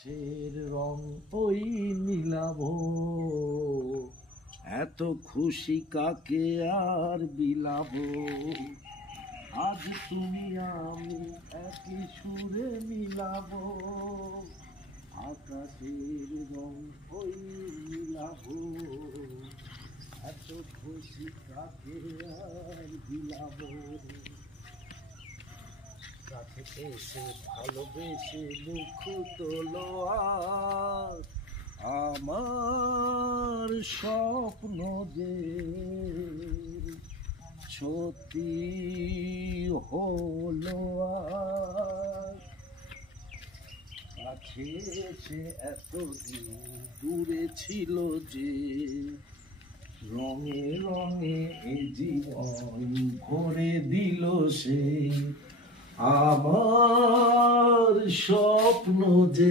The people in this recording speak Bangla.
আকাশের রং ওই নীলাভ, এত খুশি কাকে আর বিলাব। আজ তুমি আমি একই সুরে মিলাব, আকাশের রং ওই নীলাভ, এত খুশি কাকে আর বিলাব। কাছে এসে ভালোবেসে মুখ তোলো আজ, আমার স্বপ্ন যে সত্যি হলো আজ। কাছে এসে এতদিন দূরে ছিল যে, রঙে রঙে এ জীবন ভরে দিল সে। আমার স্বপ্ন যে